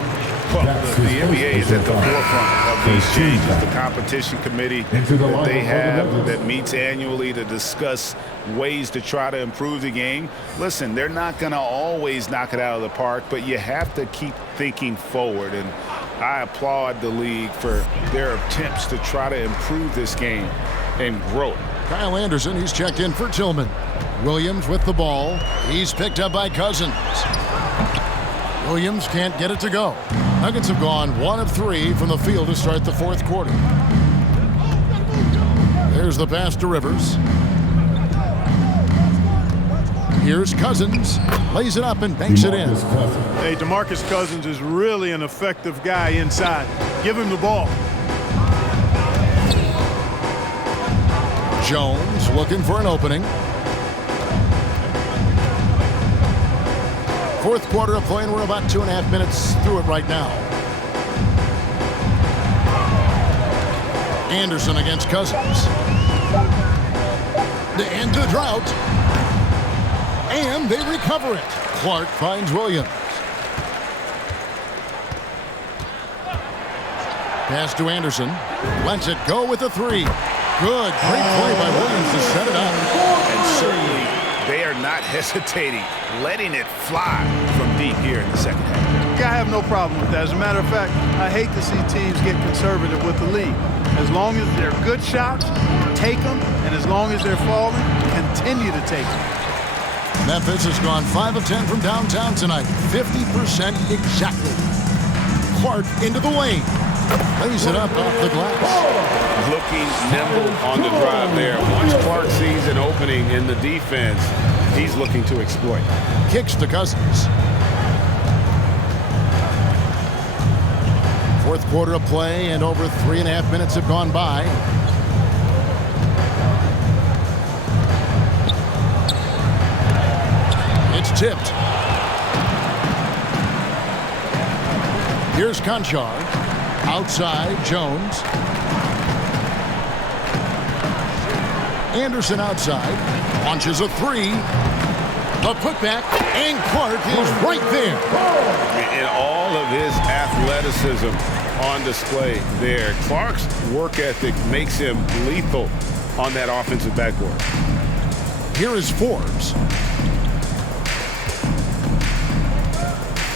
Well, the NBA is at the forefront of these changes. The competition committee that they have that meets annually to discuss ways to try to improve the game. Listen, they're not going to always knock it out of the park, but you have to keep thinking forward. And I applaud the league for their attempts to try to improve this game and grow it. Kyle Anderson, he's checked in for Tillman. Williams with the ball. He's picked up by Cousins. Williams can't get it to go. Nuggets have gone 1 of 3 from the field to start the fourth quarter. There's the pass to Rivers. Here's Cousins. Lays it up and banks it in. Hey, DeMarcus Cousins is really an effective guy inside. Give him the ball. Jones looking for an opening. Fourth quarter of play, and we're about 2.5 minutes through it right now. Anderson against Cousins. To end the drought. And they recover it. Clark finds Williams. Pass to Anderson. Lets it go with a 3. Good. Great play by Williams to set it up. And certainly they are not hesitating, letting it fly from deep here in the second half. Yeah, I have no problem with that. As a matter of fact, I hate to see teams get conservative with the lead. As long as they're good shots, take them. And as long as they're falling, continue to take them. Memphis has gone 5 of 10 from downtown tonight. 50% exactly. Clark into the lane. Lays it up off the glass. Looking nimble on the drive there. Once Clark sees an opening in the defense, he's looking to exploit. Kicks to Cousins. Fourth quarter of play, and over 3.5 minutes have gone by. It's tipped. Here's Conchar. Outside, Jones. Anderson outside. Launches a 3. The putback, and Clark is right there. In all of his athleticism on display there, Clark's work ethic makes him lethal on that offensive backboard. Here is Forbes.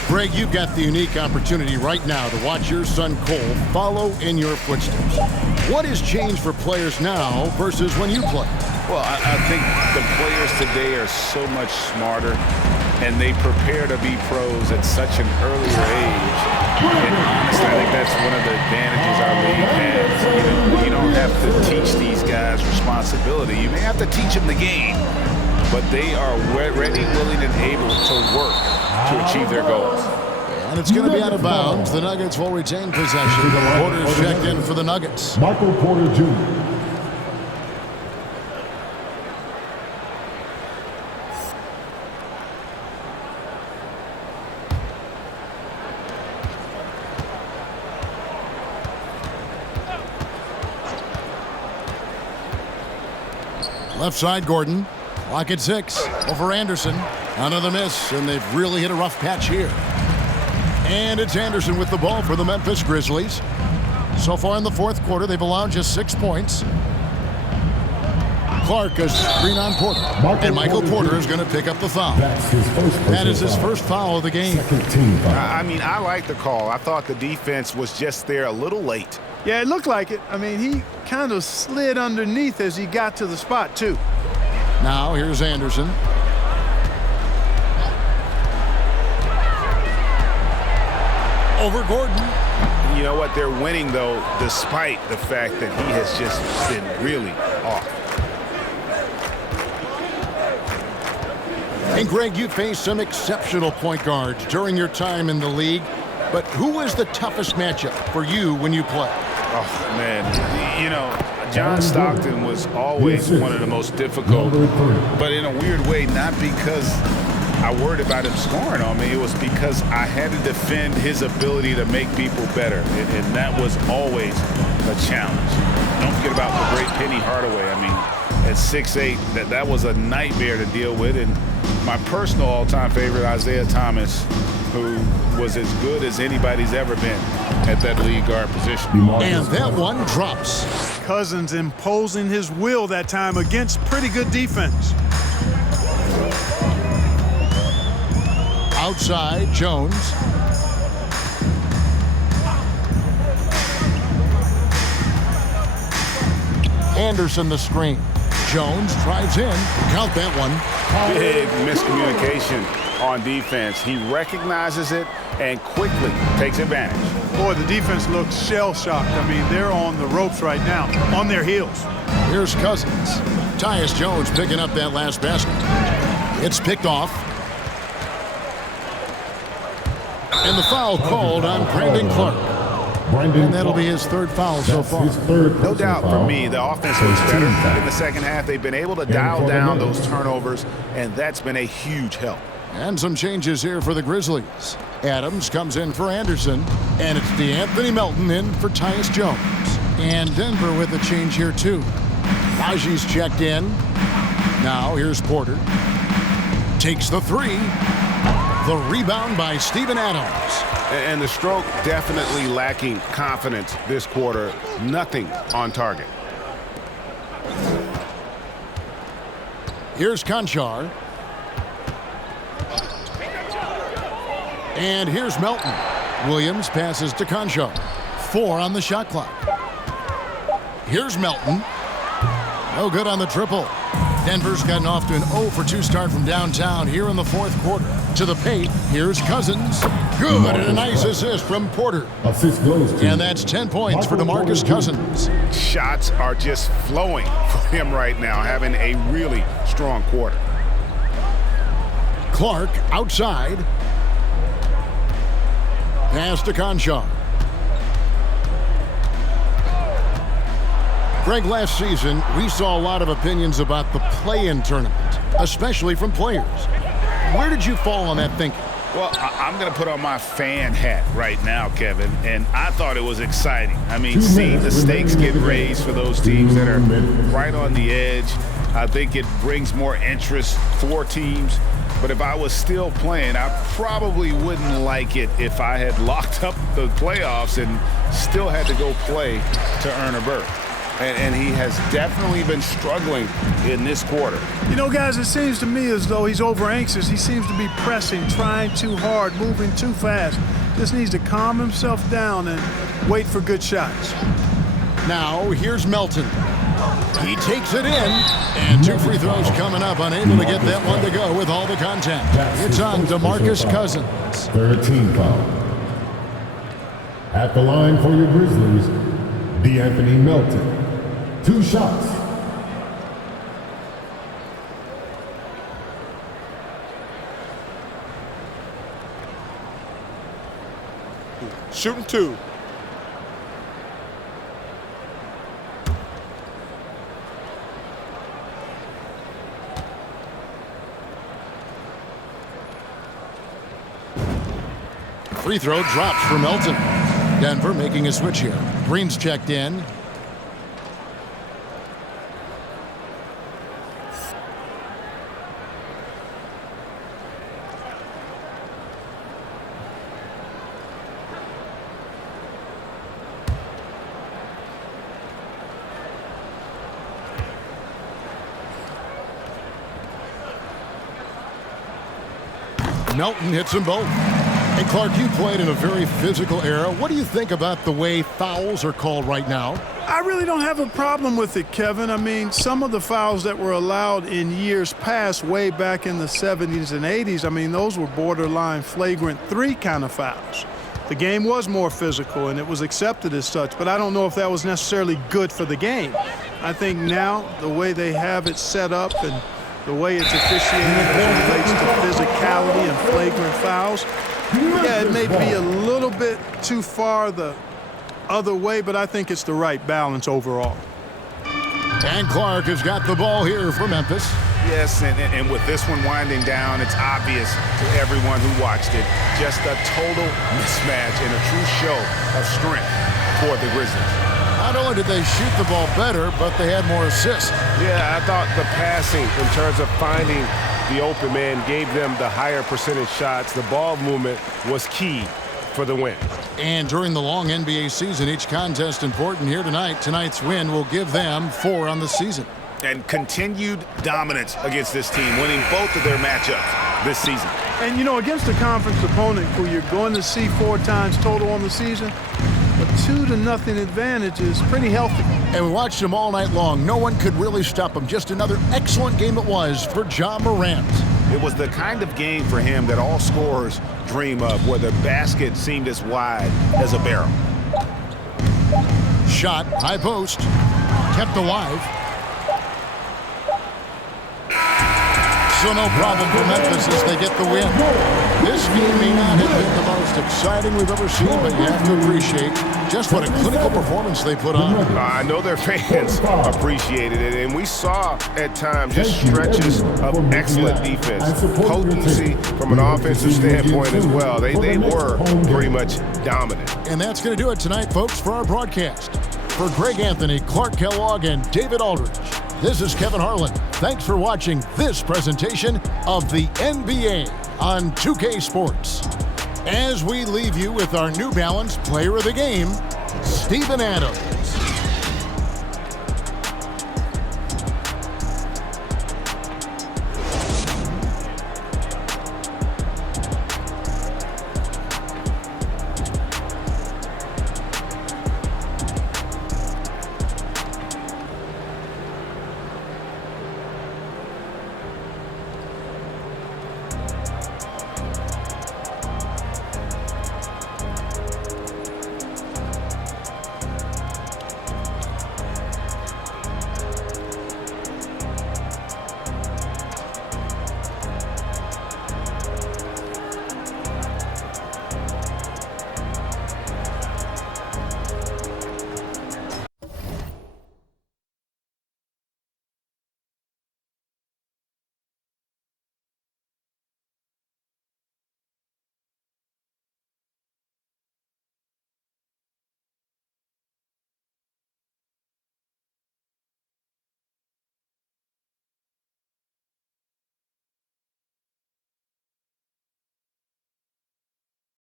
Greg, you've got the unique opportunity right now to watch your son Cole follow in your footsteps. What has changed for players now versus when you played? Well, I think the players today are so much smarter, and they prepare to be pros at such an earlier age. And honestly, I think that's one of the advantages our league has. You don't have to teach these guys responsibility. You may have to teach them the game, but they are ready, willing, and able to work to achieve their goals. And it's going to be out of bounds. The Nuggets will retain possession. Porter's checked in for the Nuggets. Michael Porter Jr. Left side, Gordon. Clock at 6. Over Anderson. Another miss, and they've really hit a rough patch here. And it's Anderson with the ball for the Memphis Grizzlies. So far in the fourth quarter, they've allowed just 6 points. Clark a screen on Porter. And Michael Porter is going to pick up the foul. That is his first foul of the game. I mean, I like the call. I thought the defense was just there a little late. Yeah, it looked like it. I mean, he kind of slid underneath as he got to the spot, too. Now here's Anderson. Over Gordon. You know what? They're winning, though, despite the fact that he has just been really off. And, Greg, you faced some exceptional point guards during your time in the league. But who was the toughest matchup for you when you played? Oh, man. You know, John Stockton was always one of the most difficult. But in a weird way, not because I worried about him scoring on me. It was because I had to defend his ability to make people better. And that was always a challenge. Don't forget about the great Penny Hardaway. I mean, at 6'8", that was a nightmare to deal with. And my personal all-time favorite, Isaiah Thomas, who was as good as anybody's ever been at that lead guard position. And that one drops. Cousins imposing his will that time against pretty good defense. Outside, Jones. Anderson the screen. Jones drives in. Count that one. Big miscommunication on defense. He recognizes it and quickly takes advantage. Boy, the defense looks shell-shocked. I mean, they're on the ropes right now, on their heels. Here's Cousins. Tyus Jones picking up that last basket. It's picked off. And the foul called on Brandon Clark. And that'll be his third foul so far. No doubt for me, the offense looks better in the second half. They've been able to dial down those turnovers, and that's been a huge help. And some changes here for the Grizzlies. Adams comes in for Anderson, and it's DeAnthony Melton in for Tyus Jones. And Denver with a change here, too. Raji's checked in. Now here's Porter. Takes the three. The rebound by Steven Adams. And the stroke definitely lacking confidence this quarter. Nothing on target. Here's Conchar. And here's Melton. Williams passes to Conchar. 4 on the shot clock. Here's Melton. No good on the triple. Denver's gotten off to an 0 for 2 start from downtown here in the fourth quarter. To the paint, here's Cousins. Good, and a nice assist from Porter. Assist goes to And that's 10 points for DeMarcus Cousins. Shots are just flowing for him right now, having a really strong quarter. Clark outside. Pass to Conchar. Greg, last season, we saw a lot of opinions about the play-in tournament, especially from players. Where did you fall on that thinking? Well, I'm going to put on my fan hat right now, Kevin, and I thought it was exciting. I mean, seeing the stakes get raised for those teams that are right on the edge, I think it brings more interest for teams. But if I was still playing, I probably wouldn't like it if I had locked up the playoffs and still had to go play to earn a berth. And he has definitely been struggling in this quarter. You know, guys, it seems to me as though he's over-anxious. He seems to be pressing, trying too hard, moving too fast. Just needs to calm himself down and wait for good shots. Now, here's Melton. He takes it in. And 2 free throws coming up, unable to get that one to go with all the contact. It's on DeMarcus Cousins. 13 foul. At the line for your Grizzlies, DeAnthony Melton. 2 shots. Shooting 2. Free throw drops for Melton. Denver making a switch here. Green's checked in. Melton hits them both. And Clark, you played in a very physical era. What do you think about the way fouls are called right now? I really don't have a problem with it, Kevin. I mean, some of the fouls that were allowed in years past, way back in the 70s and 80s, I mean, those were borderline flagrant 3 kind of fouls. The game was more physical, and it was accepted as such, but I don't know if that was necessarily good for the game. I think now, the way they have it set up and the way it's officiated as it relates to physicality and flagrant fouls, yeah, it may be a little bit too far the other way, but I think it's the right balance overall. And Clark has got the ball here for Memphis. Yes, and with this one winding down, it's obvious to everyone who watched it. Just a total mismatch and a true show of strength for the Grizzlies. Not only did they shoot the ball better, but they had more assists. Yeah, I thought the passing in terms of finding the open man gave them the higher percentage shots. The ball movement was key for the win. And during the long NBA season, each contest important here tonight. Tonight's win will give them 4 on the season. And continued dominance against this team, winning both of their matchups this season. And, you know, against a conference opponent who you're going to see 4 times total on the season, a 2-0 advantage is pretty healthy. And we watched them all night long. No one could really stop them. Just another excellent game it was for Ja Morant. It was the kind of game for him that all scorers dream of, where the basket seemed as wide as a barrel. Shot, high post, kept alive. So no problem for Memphis as they get the win. This game may not have been the most exciting we've ever seen, but you have to appreciate just what a clinical performance they put on. I know their fans appreciated it, and we saw at times just stretches of excellent defense, potency from an offensive standpoint as well. They were pretty much dominant. And that's going to do it tonight, folks, for our broadcast. For Greg Anthony, Clark Kellogg, and David Aldridge, this is Kevin Harlan. Thanks for watching this presentation of the NBA on 2K Sports. As we leave you with our New Balance Player of the Game, Steven Adams.